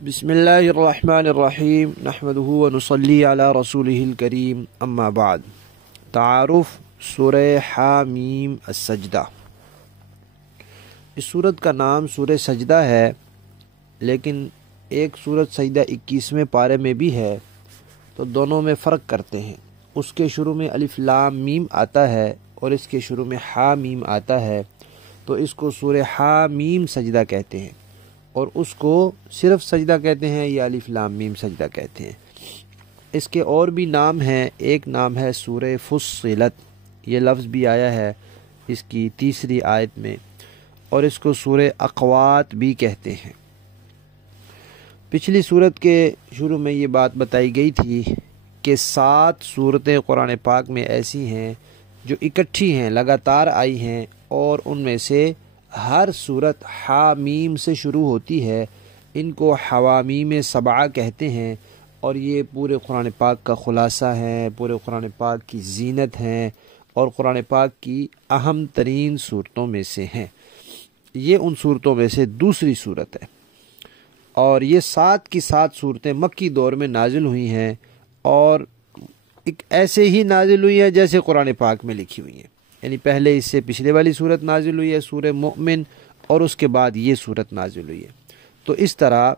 بسم اللہ الرحمن الرحیم نحمدہ ونصلی علی رسولہ الکریم اما بعد۔ تعارف سورہ حامیم السجدہ۔ اس سورت کا نام سورہ سجدہ ہے، لیکن ایک سورت سجدہ 21ویں پارے میں بھی ہے، تو دونوں میں فرق کرتے ہیں۔ اس کے شروع میں الف لام میم آتا ہے اور اس کے شروع میں حامیم آتا ہے، تو اس کو سورہ حامیم سجدہ کہتے ہیں، اور اس کو صرف سجدہ کہتے ہیں یا الف لام میم سجدہ کہتے ہیں۔ اس کے اور بھی نام ہیں، ایک نام ہے سورہ فصلت، یہ لفظ بھی آیا ہے اس کی 3 آیت میں، اور اس کو سورہ اقوات بھی کہتے ہیں۔ پچھلی سورت کے شروع میں یہ بات بتائی گئی تھی کہ 7 سورتیں قرآن پاک میں ایسی ہیں جو اکٹھی ہیں، لگاتار آئی ہیں، اور ان میں سے ہر سورت حامیم سے شروع ہوتی ہے۔ ان کو حوامیم 7 کہتے ہیں، اور یہ پورے قرآن پاک کا خلاصہ ہے، پورے قرآن پاک کی زینت ہیں، اور قرآن پاک کی اہم ترین صورتوں میں سے ہیں۔ یہ ان صورتوں میں سے دوسری صورت ہے، اور یہ 7 کی 7 صورتیں مکی دور میں نازل ہوئی ہیں، اور ایک ایسے ہی نازل ہوئی ہیں جیسے قرآن پاک میں لکھی ہوئی ہیں، یعنی پہلے اس سے پچھلے والی صورت نازل ہوئی ہے سورہ مؤمن، اور اس کے بعد یہ صورت نازل ہوئی ہے۔ تو اس طرح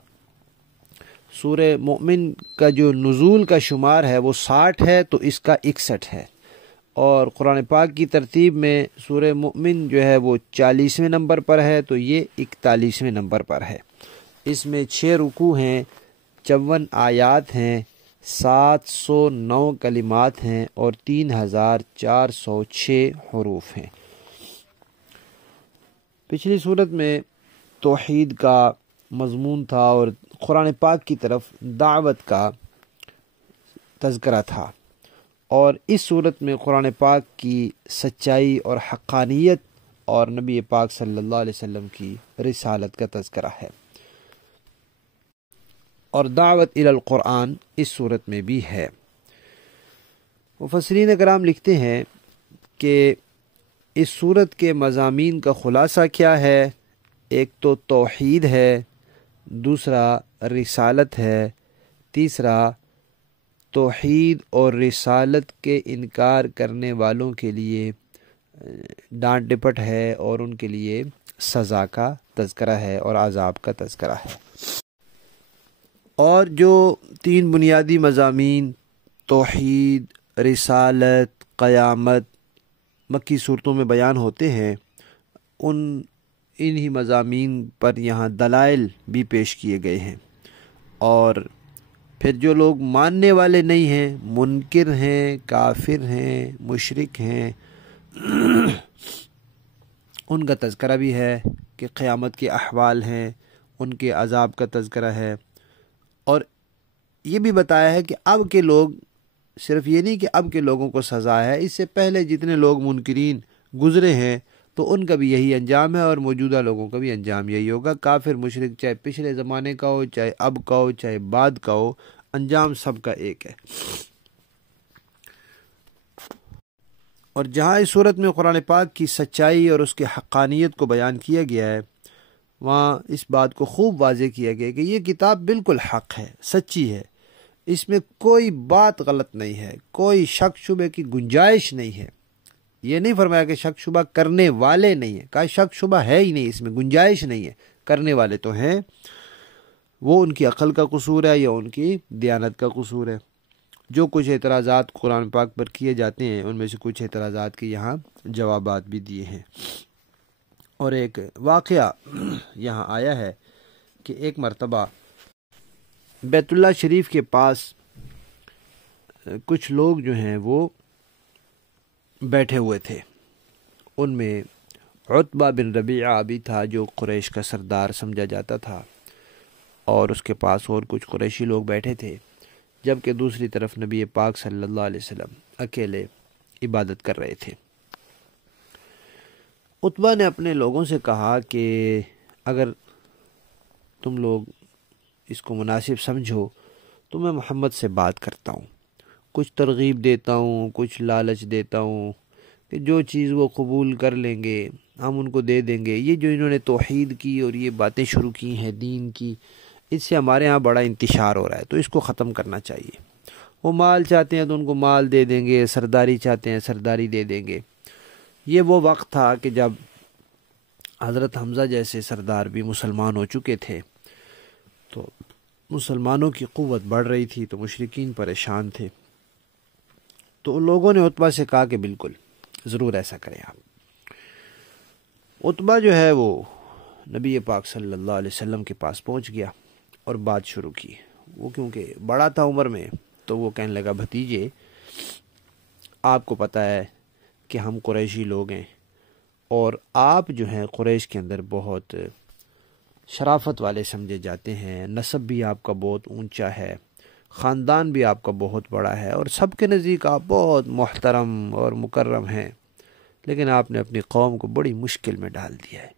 سورہ مؤمن کا جو نزول کا شمار ہے وہ 60 ہے، تو اس کا 61 ہے، اور قرآن پاک کی ترتیب میں سورہ مؤمن جو ہے وہ 40ویں نمبر پر ہے، تو یہ 41ویں نمبر پر ہے۔ اس میں 6 رکوع ہیں، 54 آیات ہیں، 709 کلمات ہیں، اور 3406 حروف ہیں۔ پچھلی صورت میں توحید کا مضمون تھا اور قرآن پاک کی طرف دعوت کا تذکرہ تھا، اور اس صورت میں قرآن پاک کی سچائی اور حقانیت اور نبی پاک صلی اللہ علیہ وسلم کی رسالت کا تذکرہ ہے، اور دعوت الی القرآن اس صورت میں بھی ہے۔ مفسرین کرام لکھتے ہیں کہ اس صورت کے مضامین کا خلاصہ کیا ہے؟ ایک تو توحید ہے، دوسرا رسالت ہے، تیسرا توحید اور رسالت کے انکار کرنے والوں کے لیے ڈانٹ ڈپٹ ہے، اور ان کے لیے سزا کا تذکرہ ہے اور عذاب کا تذکرہ ہے۔ اور جو 3 بنیادی مضامین توحید، رسالت، قیامت مکی صورتوں میں بیان ہوتے ہیں، انہی مضامین پر یہاں دلائل بھی پیش کیے گئے ہیں، اور پھر جو لوگ ماننے والے نہیں ہیں، منکر ہیں، کافر ہیں، مشرک ہیں، ان کا تذکرہ بھی ہے کہ قیامت کے احوال ہیں، ان کے عذاب کا تذکرہ ہے، اور یہ بھی بتایا ہے کہ اب کے لوگ، صرف یہ نہیں کہ اب کے لوگوں کو سزا ہے، اس سے پہلے جتنے لوگ منکرین گزرے ہیں تو ان کا بھی یہی انجام ہے، اور موجودہ لوگوں کا بھی انجام یہی ہوگا۔ کافر مشرک چاہے پچھلے زمانے کا ہو، چاہے اب کا ہو، چاہے بعد کا ہو، انجام سب کا ایک ہے۔ اور جہاں اس صورت میں قرآن پاک کی سچائی اور اس کی حقانیت کو بیان کیا گیا ہے، وہاں اس بات کو خوب واضح کیا گیا کہ یہ کتاب بالکل حق ہے، سچی ہے، اس میں کوئی بات غلط نہیں ہے، کوئی شک شبہ کی گنجائش نہیں ہے۔ یہ نہیں فرمایا کہ شک شبہ کرنے والے نہیں ہیں، کہا شک شبہ ہے ہی نہیں، اس میں گنجائش نہیں ہے، کرنے والے تو ہیں، وہ ان کی عقل کا قصور ہے یا ان کی دیانت کا قصور ہے۔ جو کچھ اعتراضات قرآن پاک پر کیے جاتے ہیں، ان میں سے کچھ اعتراضات کے یہاں جوابات بھی دیے ہیں۔ اور ایک واقعہ یہاں آیا ہے کہ ایک مرتبہ بیت اللہ شریف کے پاس کچھ لوگ جو ہیں وہ بیٹھے ہوئے تھے، ان میں عتبہ بن ربیعہ بھی تھا جو قریش کا سردار سمجھا جاتا تھا، اور اس کے پاس اور کچھ قریشی لوگ بیٹھے تھے، جبکہ دوسری طرف نبی پاک صلی اللہ علیہ وسلم اکیلے عبادت کر رہے تھے۔ عتبہ نے اپنے لوگوں سے کہا کہ اگر تم لوگ اس کو مناسب سمجھو تو میں محمد سے بات کرتا ہوں، کچھ ترغیب دیتا ہوں، کچھ لالچ دیتا ہوں کہ جو چیز وہ قبول کر لیں گے ہم ان کو دے دیں گے۔ یہ جو انہوں نے توحید کی اور یہ باتیں شروع کی ہیں دین کی، اس سے ہمارے ہاں بڑا انتشار ہو رہا ہے، تو اس کو ختم کرنا چاہیے۔ وہ مال چاہتے ہیں تو ان کو مال دے دیں گے، سرداری چاہتے ہیں سرداری دے دیں گے۔ یہ وہ وقت تھا کہ جب حضرت حمزہ جیسے سردار بھی مسلمان ہو چکے تھے، تو مسلمانوں کی قوت بڑھ رہی تھی، تو مشرکین پریشان تھے۔ تو ان لوگوں نے عتبہ سے کہا کہ بالکل ضرور ایسا کریں آپ۔ عتبہ جو ہے وہ نبی پاک صلی اللہ علیہ وسلم کے پاس پہنچ گیا اور بات شروع کی۔ وہ کیونکہ بڑا تھا عمر میں، تو وہ کہنے لگا بھتیجے، آپ کو پتہ ہے کہ ہم قریشی لوگ ہیں، اور آپ جو ہیں قریش کے اندر بہت شرافت والے سمجھے جاتے ہیں، نسب بھی آپ کا بہت اونچا ہے، خاندان بھی آپ کا بہت بڑا ہے، اور سب کے نزدیک آپ بہت محترم اور مکرم ہیں، لیکن آپ نے اپنی قوم کو بڑی مشکل میں ڈال دیا ہے۔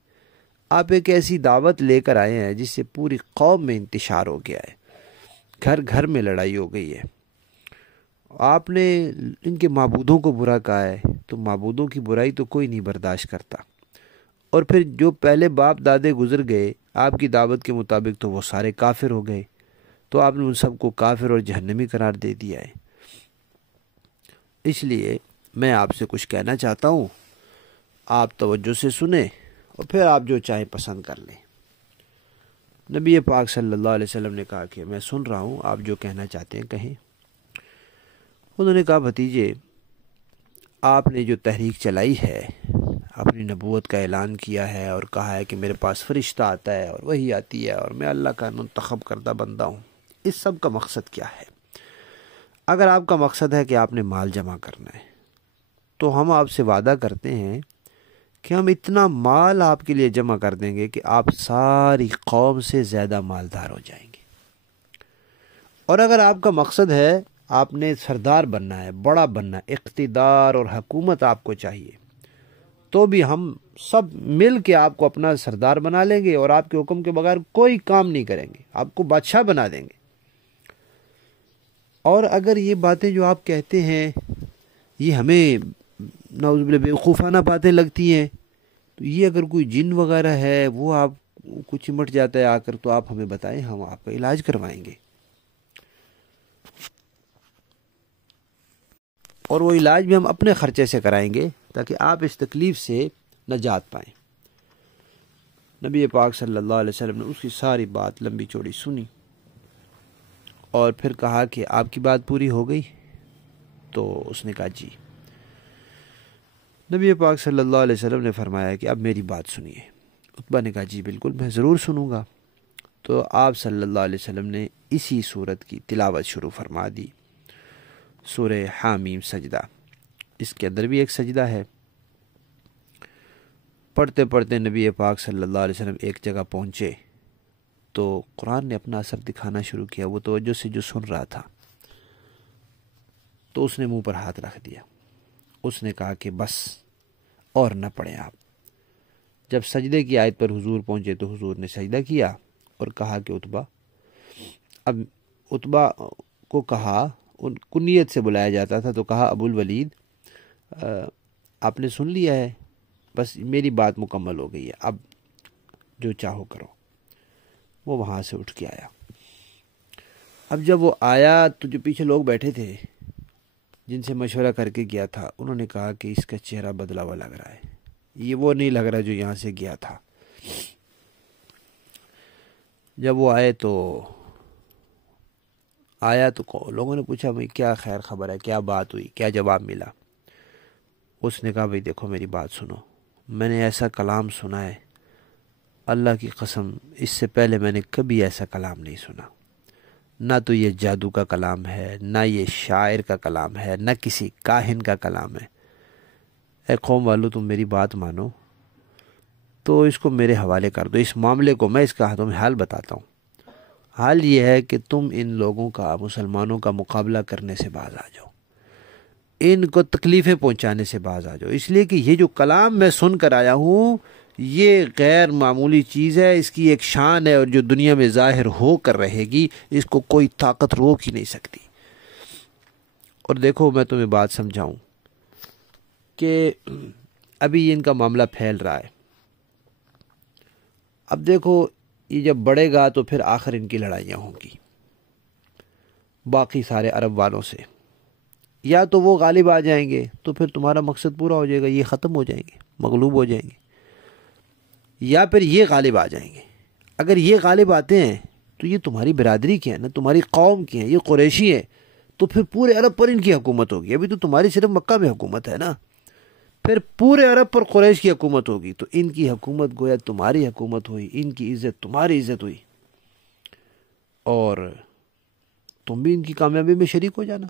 آپ ایک ایسی دعوت لے کر آئے ہیں جس سے پوری قوم میں انتشار ہو گیا ہے، گھر گھر میں لڑائی ہو گئی ہے۔ آپ نے ان کے معبودوں کو برا کہا ہے، تو معبودوں کی برائی تو کوئی نہیں برداشت کرتا، اور پھر جو پہلے باپ دادے گزر گئے آپ کی دعوت کے مطابق تو وہ سارے کافر ہو گئے، تو آپ نے ان سب کو کافر اور جہنمی قرار دے دیا ہے۔ اس لیے میں آپ سے کچھ کہنا چاہتا ہوں، آپ توجہ سے سنیں اور پھر آپ جو چاہیں پسند کر لیں۔ نبی پاک صلی اللہ علیہ وسلم نے کہا کہ میں سن رہا ہوں، آپ جو کہنا چاہتے ہیں کہیں۔ انہوں نے کہا بھتیجے، آپ نے جو تحریک چلائی ہے، اپنی نبوت کا اعلان کیا ہے اور کہا ہے کہ میرے پاس فرشتہ آتا ہے اور وہی آتی ہے اور میں اللہ کا منتخب کردہ بندہ ہوں، اس سب کا مقصد کیا ہے؟ اگر آپ کا مقصد ہے کہ آپ نے مال جمع کرنا ہے، تو ہم آپ سے وعدہ کرتے ہیں کہ ہم اتنا مال آپ کے لیے جمع کر دیں گے کہ آپ ساری قوم سے زیادہ مالدار ہو جائیں گے۔ اور اگر آپ کا مقصد ہے آپ نے سردار بننا ہے، بڑا بننا ہے، اقتدار اور حکومت آپ کو چاہیے، تو بھی ہم سب مل کے آپ کو اپنا سردار بنا لیں گے اور آپ کے حکم کے بغیر کوئی کام نہیں کریں گے، آپ کو بادشاہ بنا دیں گے۔ اور اگر یہ باتیں جو آپ کہتے ہیں یہ ہمیں نعوذ باللہ بیوقوفانہ باتیں لگتی ہیں، تو یہ اگر کوئی جن وغیرہ ہے وہ آپ کو چمٹ جاتا ہے آ کر، تو آپ ہمیں بتائیں، ہم آپ کا علاج کروائیں گے، اور وہ علاج بھی ہم اپنے خرچے سے کرائیں گے تاکہ آپ اس تکلیف سے نجات پائیں۔ نبی پاک صلی اللہ علیہ وسلم نے اس کی ساری بات لمبی چوڑی سنی اور پھر کہا کہ آپ کی بات پوری ہو گئی؟ تو اس نے کہا جی۔ نبی پاک صلی اللہ علیہ وسلم نے فرمایا کہ اب میری بات سنیے۔ عتبہ نے کہا جی بالکل، میں ضرور سنوں گا۔ تو آپ صلی اللہ علیہ وسلم نے اسی صورت کی تلاوت شروع فرما دی، سورہ حامیم سجدہ۔ اس کے اندر بھی ایک سجدہ ہے۔ پڑھتے پڑھتے نبی پاک صلی اللہ علیہ وسلم ایک جگہ پہنچے تو قرآن نے اپنا اثر دکھانا شروع کیا۔ وہ توجہ سے جو سن رہا تھا تو اس نے منہ پر ہاتھ رکھ دیا۔ اس نے کہا کہ بس اور نہ پڑھیں آپ۔ جب سجدے کی آیت پر حضور پہنچے تو حضور نے سجدہ کیا اور کہا کہ عتبہ، اب عتبہ کو کہا، کنیت سے بلایا جاتا تھا، تو کہا ابو الولید، آپ نے سن لیا ہے، بس میری بات مکمل ہو گئی ہے، اب جو چاہو کرو۔ وہ وہاں سے اٹھ کے آیا۔ اب جب وہ آیا تو جو پیچھے لوگ بیٹھے تھے جن سے مشورہ کر کے گیا تھا، انہوں نے کہا کہ اس کا چہرہ بدلا ہوا لگ رہا ہے، یہ وہ نہیں لگ رہا جو یہاں سے گیا تھا۔ جب وہ آیا تو لوگوں نے پوچھا بھائی کیا خیر خبر ہے، کیا بات ہوئی، کیا جواب ملا؟ اس نے کہا بھائی دیکھو میری بات سنو، میں نے ایسا کلام سنا ہے، اللہ کی قسم اس سے پہلے میں نے کبھی ایسا کلام نہیں سنا، نہ تو یہ جادو کا کلام ہے، نہ یہ شاعر کا کلام ہے، نہ کسی کاہن کا کلام ہے۔ اے قوم والو، تم میری بات مانو تو اس کو میرے حوالے کر دو، اس معاملے کو میں اس کا تمہیں حال بتاتا ہوں۔ حال یہ ہے کہ تم ان لوگوں کا، مسلمانوں کا مقابلہ کرنے سے باز آ جاؤ، ان کو تکلیفیں پہنچانے سے باز آ جاؤ، اس لیے کہ یہ جو کلام میں سن کر آیا ہوں یہ غیر معمولی چیز ہے، اس کی ایک شان ہے، اور جو دنیا میں ظاہر ہو کر رہے گی، اس کو کوئی طاقت روک ہی نہیں سکتی۔ اور دیکھو میں تمہیں بات سمجھاؤں کہ ابھی ان کا معاملہ پھیل رہا ہے۔ اب دیکھو یہ جب بڑھے گا تو پھر آخر ان کی لڑائیاں ہوں گی باقی سارے عرب والوں سے، یا تو وہ غالب آ جائیں گے تو پھر تمہارا مقصد پورا ہو جائے گا، یہ ختم ہو جائیں گے، مغلوب ہو جائیں گے، یا پھر یہ غالب آ جائیں گے۔ اگر یہ غالب آتے ہیں تو یہ تمہاری برادری کے ہیں نا، تمہاری قوم کے ہیں، یہ قریشی ہیں، تو پھر پورے عرب پر ان کی حکومت ہوگی۔ ابھی تو تمہاری صرف مکہ میں حکومت ہے نا، پھر پورے عرب پر قریش کی حکومت ہوگی، تو ان کی حکومت گویا تمہاری حکومت ہوئی، ان کی عزت تمہاری عزت ہوئی، اور تم بھی ان کی کامیابی میں شریک ہو جانا۔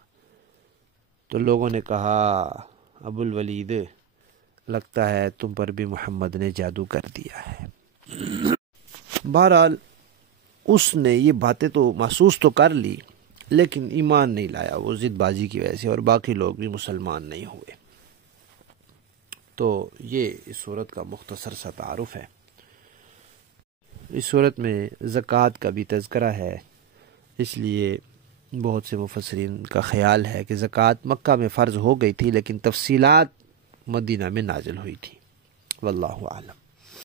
تو لوگوں نے کہا ابو الولید، لگتا ہے تم پر بھی محمد نے جادو کر دیا ہے۔ بہرحال اس نے یہ باتیں تو محسوس تو کر لی، لیکن ایمان نہیں لایا وہ ضد بازی کی وجہ سے، اور باقی لوگ بھی مسلمان نہیں ہوئے۔ تو یہ اس صورت کا مختصر سا تعارف ہے۔ اس صورت میں زکوٰۃ کا بھی تذکرہ ہے، اس لیے بہت سے مفسرین کا خیال ہے کہ زکوٰۃ مکہ میں فرض ہو گئی تھی، لیکن تفصیلات مدینہ میں نازل ہوئی تھی۔ واللہ اعلم۔